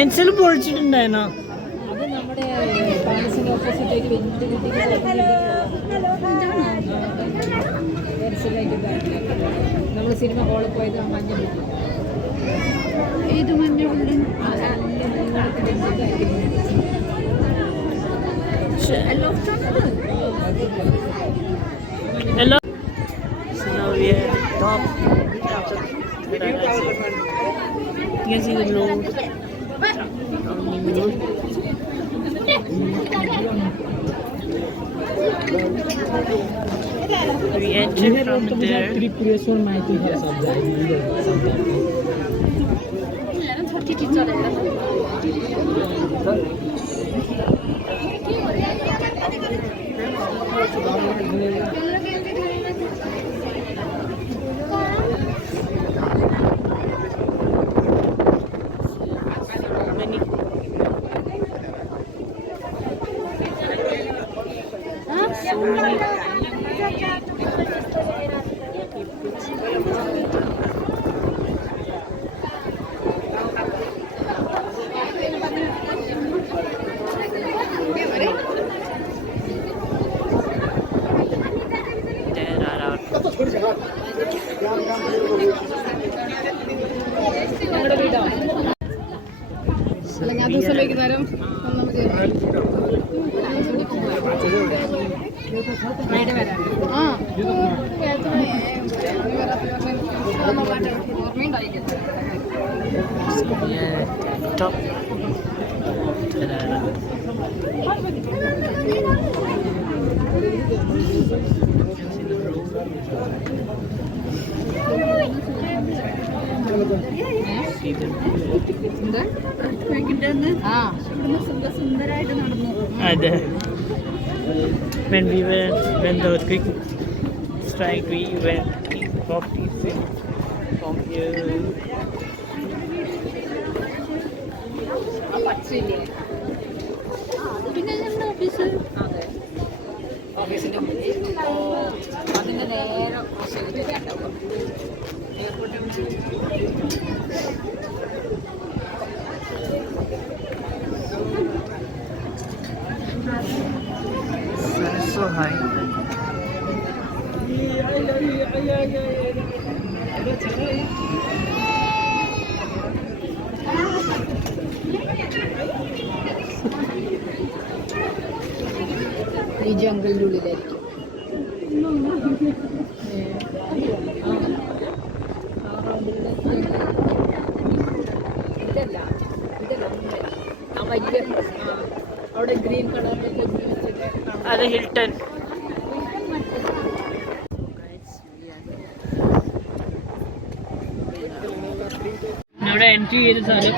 എൻസിലും പൊളിച്ചിട്ടുണ്ടായിരുന്നോ? അത് നമ്മുടെ പാലസിന്റെ ഓപ്പോസിറ്റായിട്ട് നമ്മൾ സിനിമ ഹാളിൽ പോയത് ആ മഞ്ഞ ഏത് മഞ്ഞ building Hello. So now we are at the top. You can see the road. We entered from there. Top. When the earthquake strike, we went from here. ഓഫീസിന്റെ മുന്നിൽ അതിന്റെ നേരെ Sun is so high. ഈ ജംഗലിൻ്റെ ഉള്ളിലായിരിക്കും. ഇതല്ല വലിയ അവിടെ green കളറിൽ അത് ഹിൽട്ടൺ. ഇവിടെ എൻട്രി ചെയ്ത സ്ഥലം